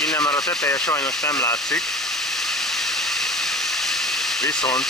Innen már a teteje sajnos nem látszik, viszont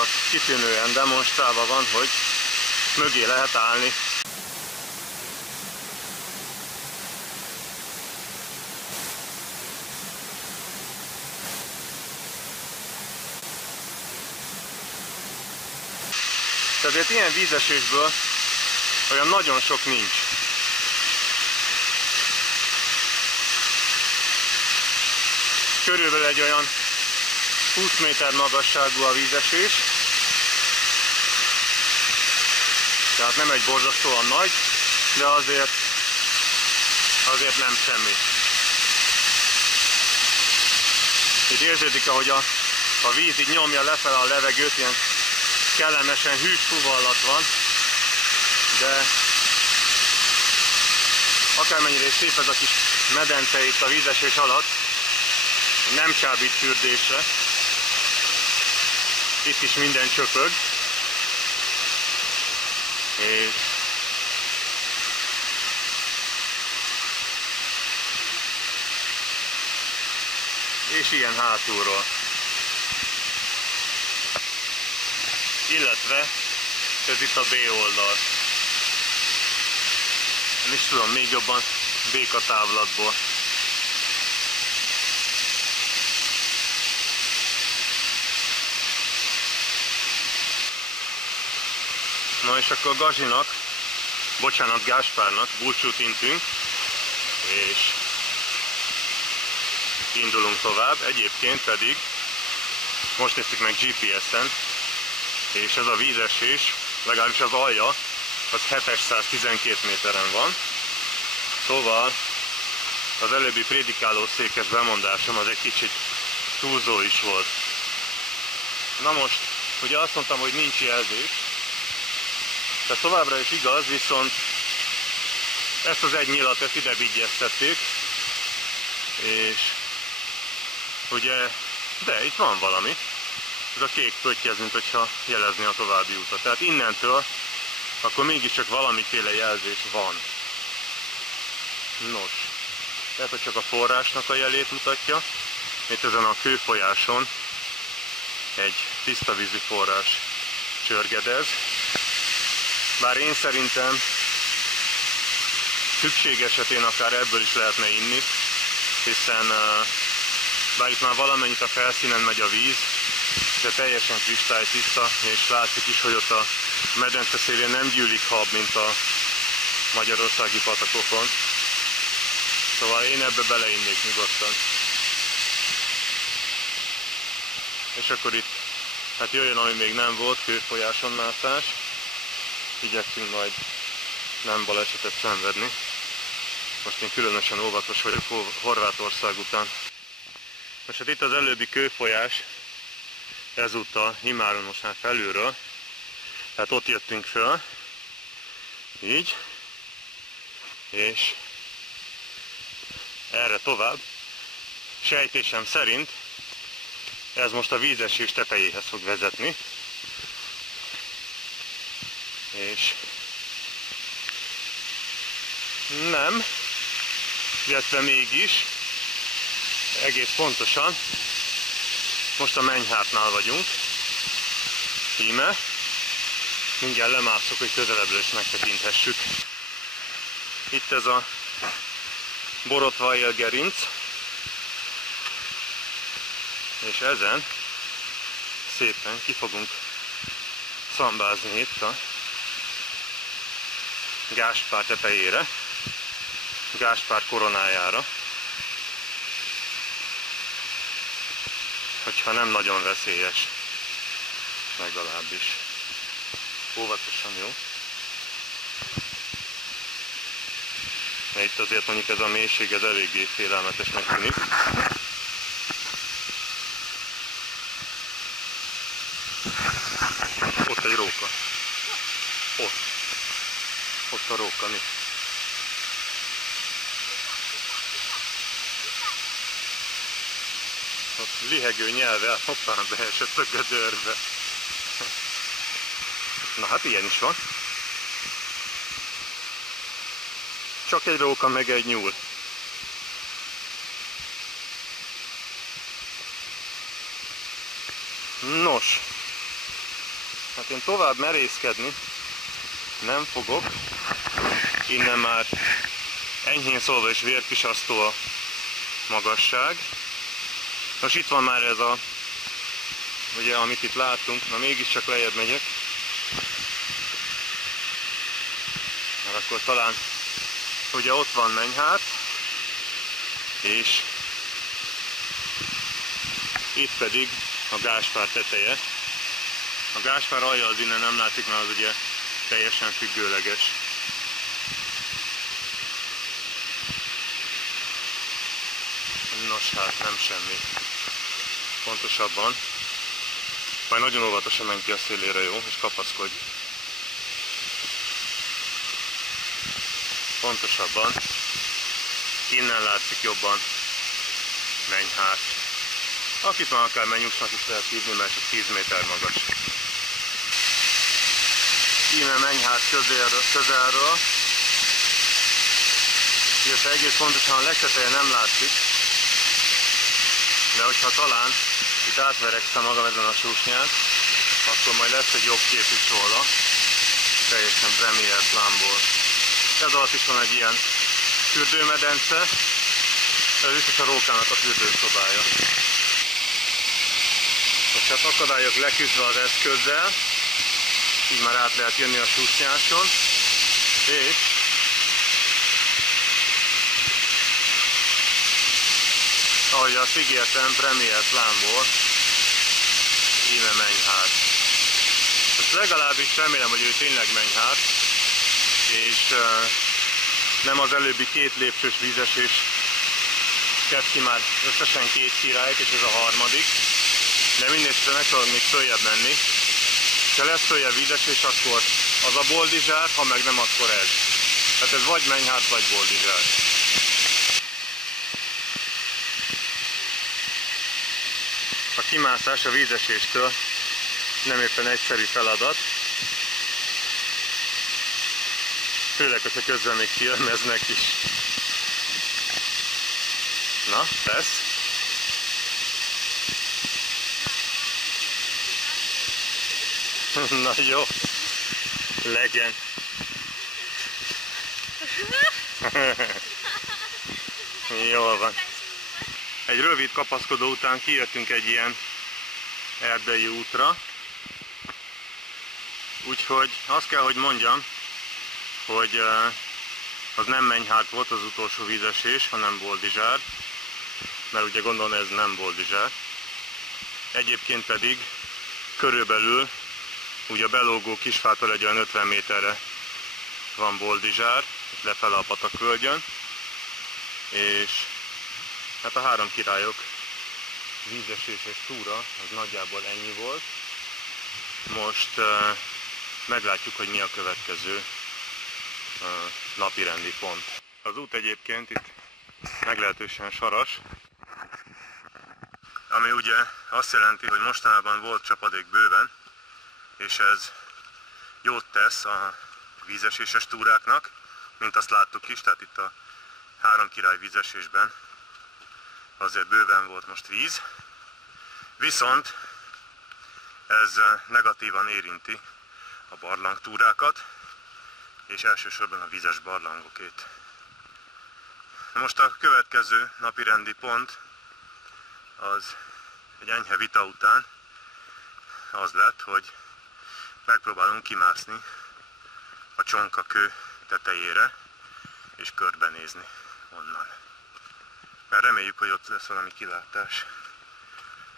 az kitűnően demonstrálva van, hogy mögé lehet állni. Tehát ilyen vízesésből olyan nagyon sok nincs. Körülbelül egy olyan 20 méter magasságú a vízesés. Tehát nem egy borzasztóan nagy, de azért nem semmi. Itt érződik, ahogy a víz így nyomja lefele a levegőt, ilyen kellemesen hűs fuvallat van, de akármennyire is szép ez a kis medence itt a vízesés alatt, nem csábít fürdésre. Itt is minden csöpög. És ilyen hátulról. Illetve ez itt a B oldal. Nem is tudom, még jobban béka távlatból. Na és akkor Gazsinak, bocsánat, Gáspárnak búcsút intünk, és indulunk tovább. Egyébként pedig most néztük meg GPS-en, és ez a vízesés, legalábbis az alja, az 712 méteren van. Szóval az előbbi prédikálószékes bemondásom az egy kicsit túlzó is volt. Na most, ugye azt mondtam, hogy nincs jelzés, tehát továbbra is igaz, viszont ezt az egy nyilat, ezt ide vigyeztették, és ugye, de itt van valami. Ez a kék pöttyez, mint hogyha jelezni a további utat. Tehát innentől akkor mégiscsak valamiféle jelzés van. Nos, lehet, hogy csak a forrásnak a jelét mutatja. Itt ezen a kőfolyáson egy tiszta vízi forrás csörgedez. Bár én szerintem szükség esetén akár ebből is lehetne inni, hiszen bár itt már valamennyit a felszínen megy a víz, de teljesen kristálytiszta, és látszik is, hogy ott a medence szélén nem gyűlik hab, mint a magyarországi patakokon. Szóval én ebbe beleinnék nyugodtan. És akkor itt hát jöjjön, ami még nem volt, kőfolyáson mászás. Igyekszünk majd nem balesetet szenvedni. Most én különösen óvatos vagyok Horvátország után. Most hát itt az előbbi kőfolyás, ezúttal immáron most már felülről. Tehát ott jöttünk föl, így, és erre tovább. Sejtésem szerint ez most a vízesés tetejéhez fog vezetni. És nem, illetve mégis, egész pontosan, most a Mennyhártnál vagyunk, íme, mindjárt lemászok, hogy közelebbről is megtekinthessük. Itt ez a borotva élgerinc, és ezen szépen ki fogunk szambázni itt a Gáspár tetejére, Gáspár koronájára, hogyha nem nagyon veszélyes, legalábbis. Óvatosan, jó? Mert itt azért mondjuk ez a mélység, ez eléggé félelmetesnek tűnik. Ott egy róka. Ott a róka, mi? Ott lihegő nyelve, hoppán beesett a gödörbe. Na hát ilyen is van. Csak egy róka, meg egy nyúl. Nos, hát én tovább merészkedni nem fogok. Innen már enyhén szólva is vérpisasztó a magasság. Most itt van már ez a, ugye amit itt láttunk, na mégiscsak lejjebb megyek. Mert akkor talán, ugye ott van Menyhárt, és itt pedig a Gáspár teteje. A Gáspár alja az innen nem látszik, mert az ugye teljesen függőleges. Nos hát nem semmi. Pontosabban. Majd nagyon óvatosan menj ki a szélére, jó? És kapaszkodj. Pontosabban. Innen látszik jobban Menyhárt. Akit már akár Menyuxnak is lehet hívni, mert csak 10 méter magas. Íme Menyhárt közelről. Illetve egész pontosan a legteteje nem látszik. De hogyha talán itt átverekszem magam ezen a susnyán, akkor majd lesz egy jobb kép is róla. Teljesen premier plánból. Ez alatt is van egy ilyen fürdőmedence. Ez biztos a rókának a fürdőszobája. Most hát akadályok leküzdve az eszközzel, így már át lehet jönni a susnyáson, és ahogy azt ígértem, premier plánból, íme Menyhárt. Most legalábbis remélem, hogy ő tényleg Menyhárt, és nem az előbbi 2 lépcsős vízesés tett ki már összesen 2 királyt, és ez a harmadik. De mindesetre meg tudok még följebb menni. Ha lesz följebb vízesés, akkor az a Boldizsár, ha meg nem, akkor ez. Tehát ez vagy Menyhárt, vagy Boldizsár. A kimászás a vízeséstől nem éppen egyszerű feladat. Főleg, hogyha közben még filmeznek is. Na, tesz. Na jó, legyen. Jól van. Egy rövid kapaszkodó után kijöttünk egy ilyen erdei útra. Úgyhogy azt kell, hogy mondjam, hogy az nem Menyhárt volt az utolsó vízesés, hanem Boldizsár. Mert ugye gondolom ez nem Boldizsár. Egyébként pedig körülbelül ugye a belógó Kisfától egy olyan 50 méterre van Boldizsár, lefele a patakvölgyön, és hát a 3 királyok vízeséses túra az nagyjából ennyi volt. Most meglátjuk, hogy mi a következő napirendi pont. Az út egyébként itt meglehetősen saras, ami ugye azt jelenti, hogy mostanában volt csapadék bőven, és ez jót tesz a vízeséses túráknak, mint azt láttuk is, tehát itt a 3 király vízesésben azért bőven volt most víz. Viszont ez negatívan érinti a barlangtúrákat, és elsősorban a vízes barlangokét. Most a következő napirendi pont az egy enyhe vita után az lett, hogy megpróbálunk kimászni a Csonkakő tetejére és körbenézni onnan. Mert reméljük, hogy ott lesz valami kilátás.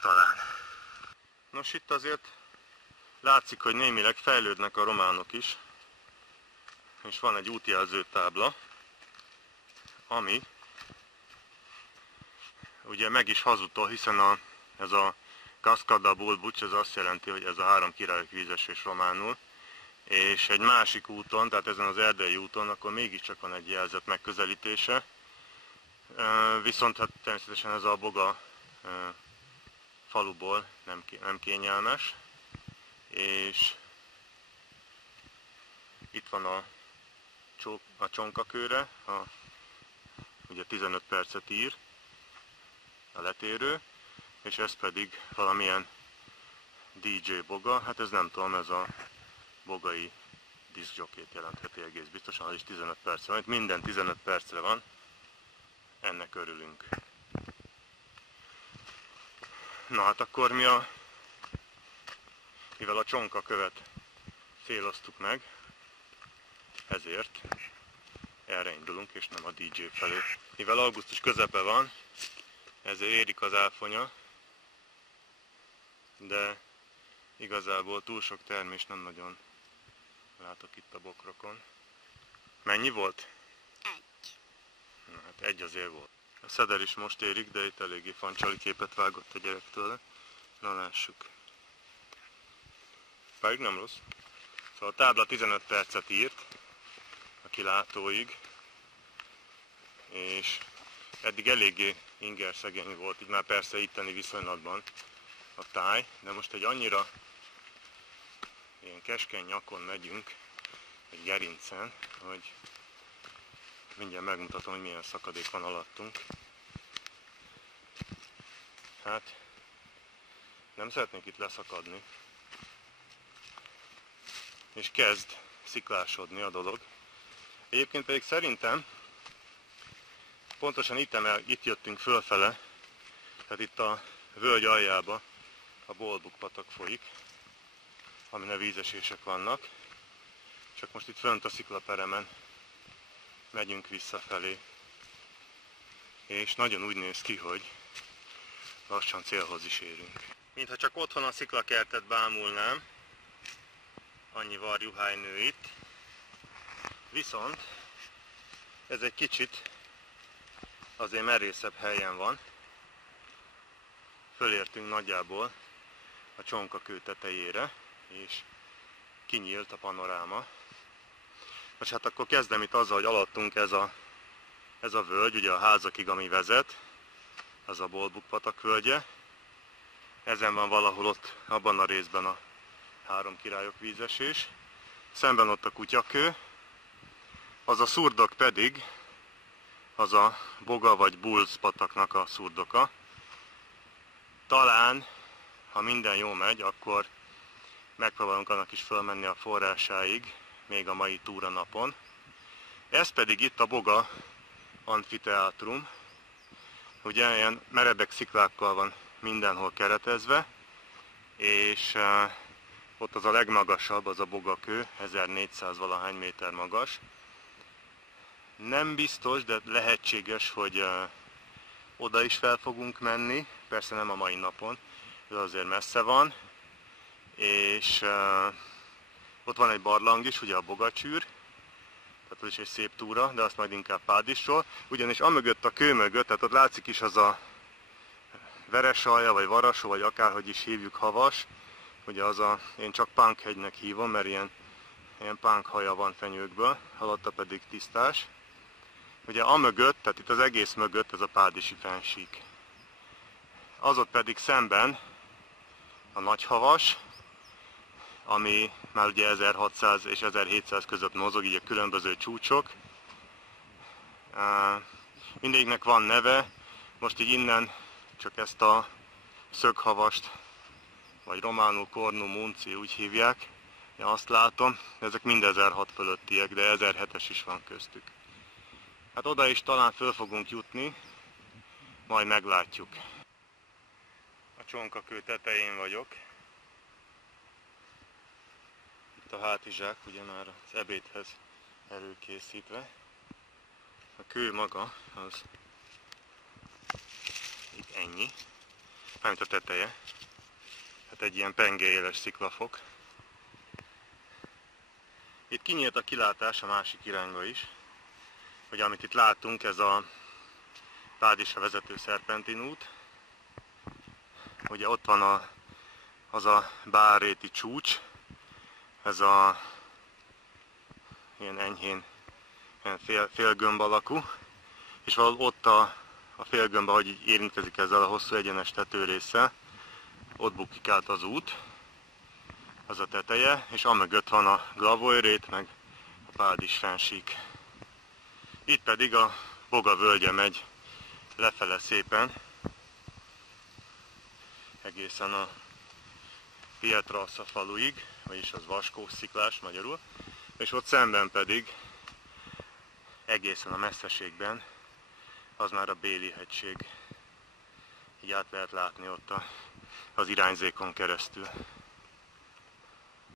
Talán. Nos, itt azért látszik, hogy némileg fejlődnek a románok is. És van egy útjelző tábla, ami ugye meg is hazudtol, hiszen ez a Cascada Bulbuc, ez azt jelenti, hogy ez a 3 királyok vízesés románul, és egy másik úton, tehát ezen az erdei úton, akkor mégiscsak van egy jelzett megközelítése, viszont hát természetesen ez a Boga faluból nem kényelmes, és itt van a Csonkakőre, ugye 15 percet ír a letérő, és ez pedig valamilyen DJ Boga, hát ez nem tudom, ez a bogai diszkjokét jelentheti egész biztosan, az is 15 percre van, itt minden 15 percre van, ennek örülünk. Na hát akkor mivel a csonkakövet céloztuk meg, ezért erre indulunk, és nem a DJ felé. Mivel augusztus közepe van, ezért érik az áfonya, de igazából túl sok termés nem nagyon látok itt a bokrokon. Mennyi volt? 1. Na hát 1 azért volt. A szeder is most érik, de itt eléggé fancsali képet vágott a gyerektől. Na lássuk. Pedig nem rossz. Szóval a tábla 15 percet írt a kilátóig, és eddig eléggé ingerszegény volt, így már persze itteni viszonylatban a táj, de most egy annyira ilyen keskeny nyakon megyünk, egy gerincen, hogy mindjárt megmutatom, hogy milyen szakadék van alattunk. Hát nem szeretnék itt leszakadni, és kezd sziklásodni a dolog. Egyébként pedig szerintem pontosan itt jöttünk fölfele, tehát itt a völgy aljába a Boldog patak folyik, amin vízesések vannak. Csak most itt fönt a sziklaperemen megyünk visszafelé. És nagyon úgy néz ki, hogy lassan célhoz is érünk. Mintha csak otthon a sziklakertet bámulnám, annyi varjuháj nő itt. Viszont ez egy kicsit azért merészebb helyen van. Fölértünk nagyjából a csonkakő tetejére, és kinyílt a panoráma. Most hát akkor kezdem itt azzal, hogy alattunk ez a völgy, ugye a házakig, ami vezet, az a Boldog patak völgye. Ezen van valahol ott abban a részben a Három Királyok vízesés. Szemben ott a Kutyakő, az a szurdok pedig az a Boga vagy Bulc pataknak a szurdoka. Talán, ha minden jól megy, akkor megpróbálunk annak is fölmenni a forrásáig, még a mai túranapon. Ez pedig itt a Boga amfiteátrum. Ugye ilyen meredek sziklákkal van mindenhol keretezve, és ott az a legmagasabb, az a Bogakő, 1400 valahány méter magas. Nem biztos, de lehetséges, hogy oda is fel fogunk menni, persze nem a mai napon, de azért messze van, és ott van egy barlang is, ugye a Bogacsűr, tehát az is egy szép túra, de azt majd inkább Pádisról, ugyanis amögött a kő mögött, tehát ott látszik is az a Veresalja, vagy Varasó, vagy akárhogy is hívjuk, havas, ugye az én csak Pánkhegynek hívom, mert ilyen pánkhaja van fenyőkből, alatta pedig tisztás. Ugye amögött, tehát itt az egész mögött ez a Pádisi fennsík. Az ott pedig szemben a Nagyhavas, ami már ugye 1600 és 1700 között mozog, így a különböző csúcsok. Mindegyiknek van neve, most így innen csak ezt a szöghavast, vagy románul Cornu Munci úgy hívják, én azt látom, ezek mind 1006 fölöttiek, de 1007-es is van köztük. Hát oda is talán föl fogunk jutni, majd meglátjuk. A Csonkakő tetején vagyok. Itt a hátizsák, ugye már az ebédhez előkészítve. A kő maga az itt ennyi, mármint a teteje. Hát egy ilyen pengéjeles sziklafok. Itt kinyílt a kilátás a másik irányba is. Hogy amit itt látunk, ez a Pádisra vezető szerpentin út. Ugye ott van az a Bárréti csúcs, ez a ilyen enyhén ilyen félgömb alakú, és valahol ott a félgömb, ahogy így érintkezik ezzel a hosszú egyenes tetőrésszel, ott bukik át az út, az a teteje, és amögött van a Glavoyrét, meg a Pádis fennsík. Itt pedig a Boga völgye megy lefele szépen, egészen a Pietrasza faluig, vagyis az Vaskó sziklás magyarul, és ott szemben pedig egészen a messzeségben az már a Béli hegység. Így át lehet látni ott az irányzékon keresztül.